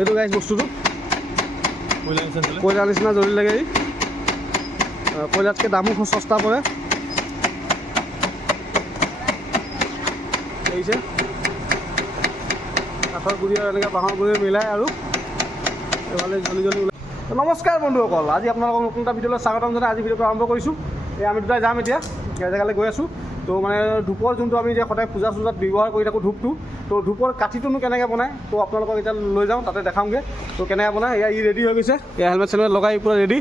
এইটো গাইছ বস্তুটো কয়লাৰ নিচিনা জ্বলি লাগে। কয়লাতকৈ দামো খুব সস্তা পৰে। দেখিছে কাঠৰ গুৰি আৰু এনেকৈ বাঁহৰ গুৰি মিলাই আৰু এইফালে জ্বলি ওলাই। নমস্কাৰ বন্ধুসকল, আজি আপোনালোকক নতুন এটা ভিডিঅ'লৈ স্বাগতম জনাই আজি ভিডিঅ'টো আৰম্ভ কৰিছোঁ। আমি দুটাই যাম এতিয়া জেগালৈ গৈ আছোঁ। তো মানে ধূপৰ যোনটো আমি যে সদায় পূজা চূজাত ব্যৱহাৰ কৰি থাকোঁ ধূপটো, তো ধূপৰ কাঠিটোনো কেনেকৈ বনায় তো আপোনালোকক এতিয়া লৈ যাওঁ, তাতে দেখাওঁগৈ তো কেনেকৈ বনায়। এয়া ই ৰেডি হৈ গৈছে, এয়া হেলমেট চেলমেট লগাই পূৰা ৰেডি।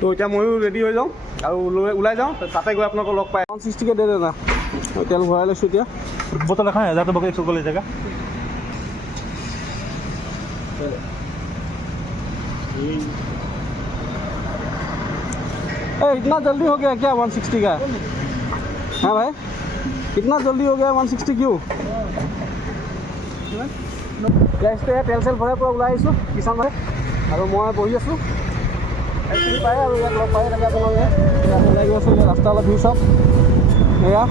তো এতিয়া ময়ো ৰেডি হৈ যাওঁ আৰু ওলাই যাওঁ, তাতে গৈ আপোনালোকক লগ পাই। 160কে দে না, তেল ভৰাই লৈছোঁ এতিয়া। बोतल रखा है 1000 रुपये का 100 को ले जाएगा। इतना जल्दी हो गया क्या 160 का? हाँ भाई, इतना जल्दी हो गया 160 क्यों? তেল চেল ভৰাই পৰা ওলাই আহিছোঁ কিষাণ ভাই, আৰু মই বহি আছোঁ। চিনি পায় আৰু ইয়াত লগ পাই থাকে আপোনালোকে। ইয়াত ওলাই গৈ আছোঁ, ৰাস্তা অলপ ভিউ চাওক। এয়া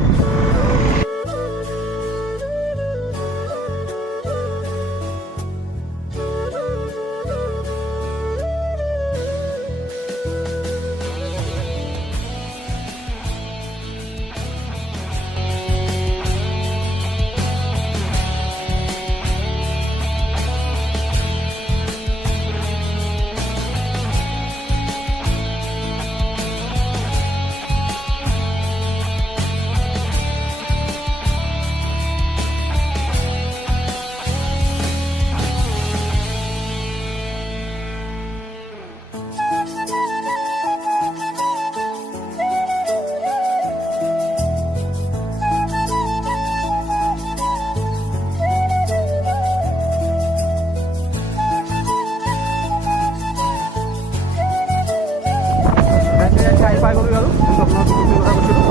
গাড়ী পাই গ'লোঁ আৰু আপোনাৰ কথা কৈছিলোঁ।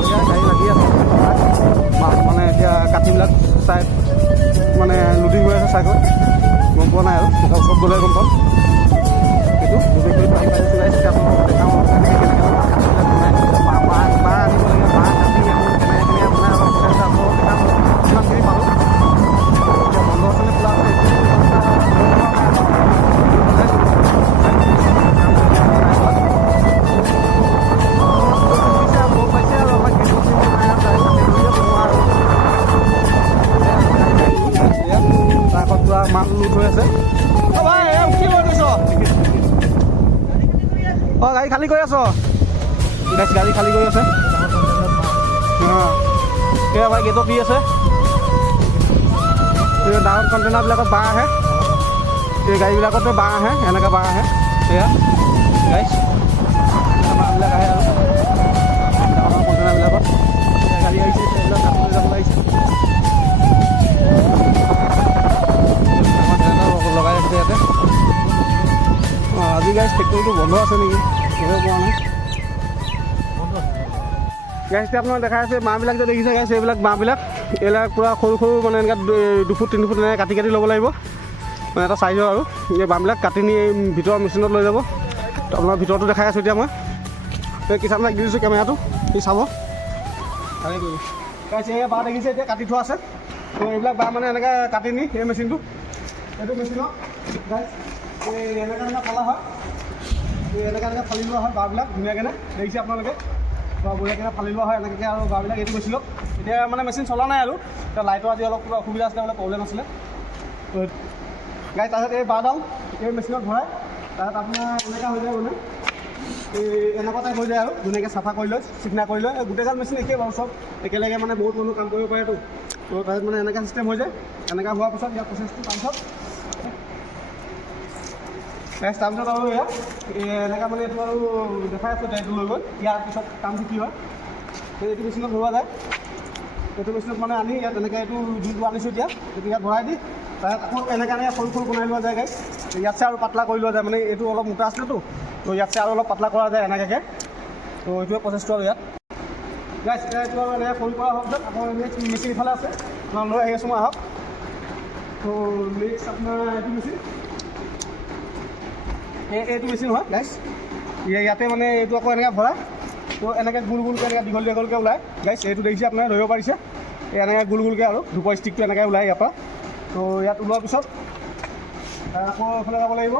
এতিয়া গাড়ী লাগি আছে মানে এতিয়া কাঠিবিলাক চাই মানে লোডিং হৈ আছে চাইকত, গম পোৱা নাই আৰু এতিয়া ওচৰত গ'লে গম পাম। সেইটো লোডিং কৰি পাই পাইছোঁ গাড়ী, তেতিয়া আপোনালোকক দেখাওঁ কেনেকৈ কাঠিবিলাক বনাই। বাঁহ আনিব লাগে, বাঁহ কাটি কেনেকৈ বনাই অলপ প্ৰচেছ আপোনালোকক দেখাম। কিমানখিনি পাৰোঁ এতিয়া বন্ধ আছেনে খোলা আছে মাল লোড হৈ আছে। ভাই কি লৈ গৈছ? অঁ গাড়ী খালী কৰি আছ? গাড়ী খালী কৰি আছে। অঁ সেয়া ভাই গেটত দি আছে। ডাঙৰ কণ্টেইনাৰবিলাকত বাঁহ আহে, এই গাড়ীবিলাকতে বাঁহ আহে, এনেকৈ বাঁহ আহে। সেয়া গাড়ী বাঁহবিলাক আহে আৰু ডাঙৰ কণ্টেইনাৰবিলাকত গাড়ী আহিছে, সেইবিলাক কাটি লৈ যাবলৈ আহিছে। লগাই ৰাখিছে ইয়াতে। অঁ আজি গাইজ ফেক্টৰীটো বন্ধ আছে নেকি, ধৰিব পৰা নাই। গাইজ এতিয়া আপোনাক দেখাই আছে বাঁহবিলাক যে দেখিছে গাইজ, এইবিলাক বাঁহবিলাক এইবিলাক পূৰা সৰু সৰু মানে এনেকৈ 2 ফুট 3 ফুট এনেকৈ কাটি কাটি ল'ব লাগিব, মানে এটা চাইজৰ। আৰু এই বাঁহবিলাক কাটি নি ভিতৰৰ মেচিনত লৈ যাব। তো আপোনাৰ ভিতৰতো দেখাই আছোঁ এতিয়া মই। এই কিষাণ ভাইক দি দিছোঁ কেমেৰাটো, সি চাব। গাইজ এই বাঁহ দেখিছে এতিয়া কাটি থোৱা আছে। তো এইবিলাক বাঁহ মানে এনেকৈ কাটি নি এই মেচিনটো, এইটো মেচিনত গাইজ এনেকৈ ফালা হয়, এনেকৈ ফালি লোৱা হয় বাঁহবিলাক ধুনীয়াকৈ। দেখিছে আপোনালোকে বঢ়িয়াকৈ ফালি লোৱা হয় এনেকৈ আৰু বাঁহবিলাক এইটো মেচিনত। এতিয়া মানে মেচিন চলা নাই আৰু এতিয়া লাইটৰ আজি অলপ কিবা অসুবিধা আছিলে, মানে প্ৰব্লেম আছিলে। তো গাইজ তাৰপিছত এই বাঁহডাল এই মেচিনত ভৰাই তাত আপোনাৰ এনেকুৱা হৈ যায়, মানে এই এনেকুৱা টাইপ হৈ যায় আৰু ধুনীয়াকৈ চাফা কৰি লয়, চিকনা কৰি লয়। গোটেইগাল মেচিন একেই বাৰু, চব একেলগে মানে বহুত মানুহ কাম কৰিব পাৰেতো। তো তাত মানে এনেকুৱা চিষ্টেম হৈ যায়। এনেকুৱা হোৱাৰ পিছত ইয়াৰ প্ৰচেছটো তাৰপিছত আৰু এয়া এনেকুৱা মানে এইটো আৰু দেখাই আছোঁ ডেৰটো লৈ গ'ল। ইয়াৰ পিছত কামটো কি হয়, এইটো মেচিনত ভৰোৱা যায়। এইটো মেচিনত মানে আনি ইয়াত এনেকৈ এইটো যোনটো আনিছোঁ এতিয়া এইটো ইয়াত ভৰাই দি তাত আকৌ এনেকৈ সৰু সৰু বনাই লোৱা যায় গাইজ। ইয়াতছে আৰু পাতলা কৰি লোৱা যায়, মানে এইটো অলপ মোটা আছিলেতো, তো ইয়াতছে আৰু অলপ পাতলা কৰা যায় এনেকৈ। তো এইটোৱে প্ৰচেছটো আৰু ইয়াত গাইজ। এতিয়া এইটো আৰু এনেকৈ ফোন কৰা হোৱাৰ পিছত আকৌ মেচিন ইফালে আছে, আপোনাৰ লৈ আহি আছোঁ মই, আহক। তো নেক্সট আপোনাৰ এইটো মেচিন, এইটো মেচিন হয় গাইজ। ইয়াতে মানে এইটো আকৌ এনেকৈ ভৰাই তো এনেকৈ গোল গোলকৈ এনেকৈ দীঘল দীঘলকৈ ওলায় গাইজ। এইটো দেখিছে আপোনালোকে ধৰিব পাৰিছে, এই এনেকৈ গোল গোলকৈ আৰু ধূপৰ ষ্টিকটো এনেকৈ ওলায় ইয়াৰ পৰা। তো ইয়াত ওলোৱাৰ পিছত আকৌ এইফালে যাব লাগিব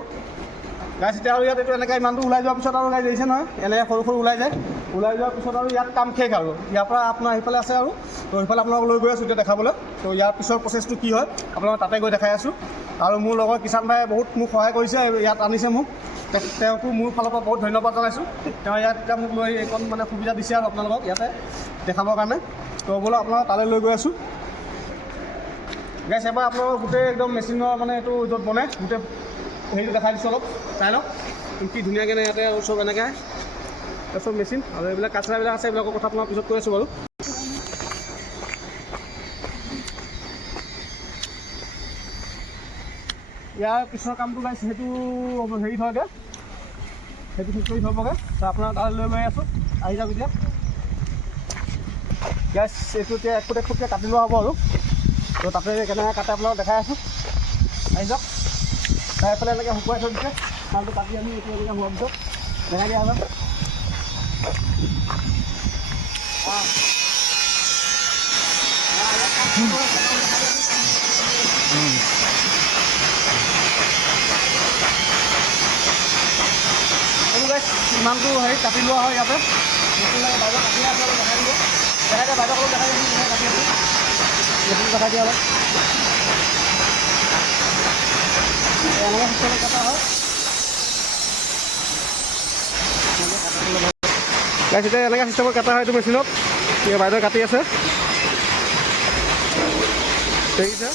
গাইছ। এতিয়া আৰু ইয়াত এইটো এনেকৈ ইমানটো ওলাই যোৱাৰ পিছত আৰু গাড়ী দেখিছে নহয়, এনেকৈ সৰু সৰু ওলাই যায়। ওলাই যোৱাৰ পিছত আৰু ইয়াত কাম শেষ আৰু ইয়াৰ পৰা আপোনাৰ সেইফালে আছে আৰু তো সেইফালে আপোনালোকক লৈ গৈ আছোঁ এতিয়া দেখাবলৈ। তো ইয়াৰ পিছৰ প্ৰচেছটো কি হয় আপোনালোকক তাতে গৈ দেখাই আছোঁ। আৰু মোৰ লগৰ কিষাণ ভাই বহুত মোক সহায় কৰিছে, ইয়াত আনিছে মোক, তেওঁকো মোৰ ফালৰ পৰা বহুত ধন্যবাদ জনাইছোঁ। তেওঁ ইয়াত এতিয়া মোক লৈ এইকণ মানে সুবিধা দিছে আৰু আপোনালোকক ইয়াতে দেখাবৰ কাৰণে। তো বোলো আপোনালোকক তালৈ লৈ গৈ আছোঁ গাইছ। এবাৰ আপোনালোকক গোটেই একদম মেচিনৰ মানে এইটো য'ত বনে গোটেই হেৰিটো দেখাই দিছোঁ, অলপ চাই লওক কি ধুনীয়াকৈ ইয়াতে আৰু চব এনেকৈ চব মেচিন আৰু এইবিলাক কাচৰাবিলাক আছে, এইবিলাকৰ কথা আপোনাৰ পিছত কৈ আছোঁ বাৰু। ইয়াৰ পিছৰ কামটো গাইছ সেইটো হেৰিত হয়গৈ, সেইটো ফেক্টৰীত হ'বগৈ। তো আপোনাৰ তালৈ লৈ আছোঁ, আহি যাওক এতিয়া গাইছ। এইটো এতিয়া একফুট একফুটকৈ কাটি লোৱা হ'ব আৰু তো তাতে কেনেকৈ কাটে আপোনালোকক দেখাই আছোঁ, আহি যাওক। তাৰ এইফালে এনেকৈ শুকুৱাই থৈ দিছে, মালটো কাটি আনি এইটো এনেকৈ হোৱাৰ পিছত দেখাই দিয়া হ'ব। ইমানটো হেৰি কাটি লোৱা হয় ইয়াতে, বাইদেউ কাটি আছে অলপ দেখাই দিব, দেখাই দিয়া বাইদেউক অলপ দেখাই দিছোঁ, কাটি আছোঁ মেচিনটো দেখাই দিয়া অলপ। এনেকৈ চিষ্টেমত কটা হয় গাইছ। এতিয়া এনেকৈ চিষ্টেমত কটা হয় এইটো মেচিনত, বাইদেৱে কাটি আছে দেখিছে।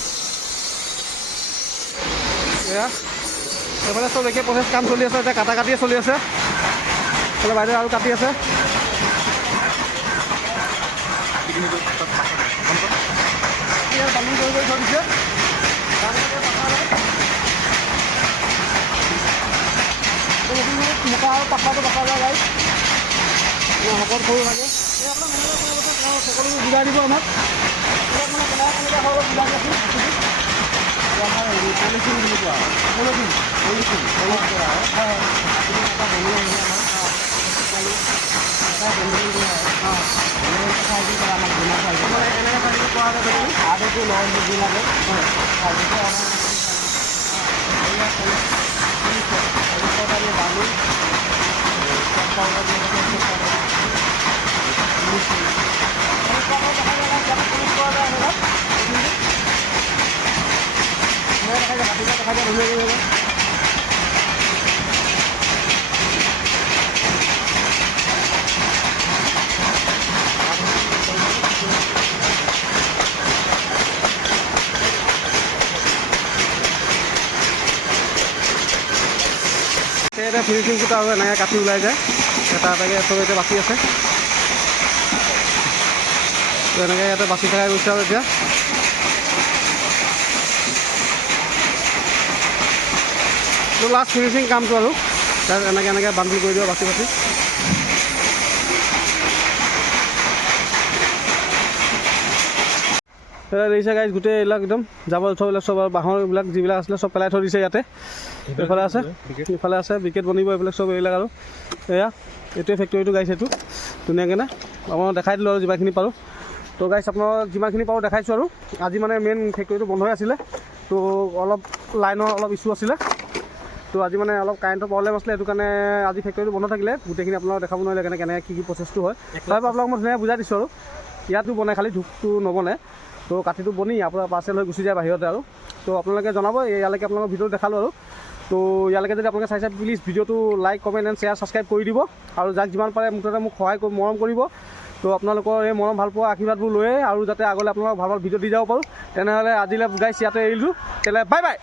এয়া এইফালে চব একে প্ৰচেছ কাম চলি আছে, এতিয়া কাটা কাটিয়ে চলি আছে। এইফালে বাইদেউ আৰু কাটি আছে। বালু কৰি থৈ দিছে, মোটা আৰু পাতলাটো পকা যায় গাইছ, শকত সৰু লাগে। এই আপোনাৰ সকলোবোৰ বুজাই দিব আমাক, ইয়াত মানে কেনেকৈ হয় অলপ বুজাই দিয়কচোন। আমাৰ হেৰি পলিথিন বুলি কোৱা হয়, পলিথিন অলপ কৰা হয়, এটা বনোৱা হয় আমাৰ এনেকৈ চাইজ কৰা হয় আগতো লয় বুজি লাগে বালু এতিয়া ফিনিচিং কুটা আৰু এনেকৈ কাটি ওলাই যায়, এটা এটাকৈ চব এতিয়া বাচি আছে। এনেকৈ ইয়াতে বাচি থাকাই গৈছে আৰু এতিয়া লাষ্ট ফিনিচিং কামটো আৰু তাত এনেকৈ বান্ধিল কৰি দিব বাচি বাচি। দেখিছে গাইছ, গোটেই এইবিলাক একদম জাবৰ জোথৰবিলাক চব আৰু বাঁহৰ এইবিলাক যিবিলাক আছিলে চব পেলাই থৈ দিছে ইয়াতে। এইফালে আছে, ইফালে আছে, বিকেট বনিব এইবিলাক চব এইবিলাক আৰু এয়া এইটোৱে ফেক্টৰীটো গাইছ। এইটো ধুনীয়াকৈ আপোনাক দেখাই দিলোঁ আৰু যিমানখিনি পাৰোঁ। তো গাইছ আপোনাক যিমানখিনি পাৰোঁ দেখাইছোঁ আৰু আজি মানে মেইন ফেক্টৰীটো বন্ধ হৈ আছিলে, তো অলপ লাইনৰ অলপ ইছ্যু আছিলে, তো আজি মানে অলপ কাৰেণ্টৰ প্ৰব্লেম আছিলে, সেইটো কাৰণে আজি ফেক্টৰীটো বন্ধ থাকিলে গোটেইখিনি আপোনালোকক দেখাব নোৱাৰিলে কেনেকৈ কি প্ৰচেছটো হয়। তাৰপৰা আপোনালোকক মই ধুনীয়াকৈ বুজাই দিছোঁ আৰু ইয়াতো বনাই, খালি ধূপটো নবনে। তো কাঠিটো বনি ইয়াৰ পৰা পাৰ্চেল হৈ গুচি যায় বাহিৰতে আৰু। তো আপোনালোকে জনাব, ইয়ালৈকে আপোনালোকৰ ভিডিঅ'টো দেখালোঁ আৰু। তো ইয়ালৈকে যদি আপোনালোকে চাইছে প্লিজ ভিডিঅ'টো like comment and share subscribe কৰি দিব, আৰু যাক যিমান পাৰে মুঠতে মোক সহায় কৰি মৰম কৰিব। তো আপোনালোকৰ এই মৰম ভালপোৱা আশীৰ্বাদবোৰ লৈয়ে আৰু যাতে আগলৈ আপোনালোকক ভাল ভাল ভিডিঅ' দি যাব পাৰোঁ, তেনেহ'লে আজিলৈ গাইছ ইয়াতে এৰিলোঁ, তেতিয়াহ'লে বাই বাই।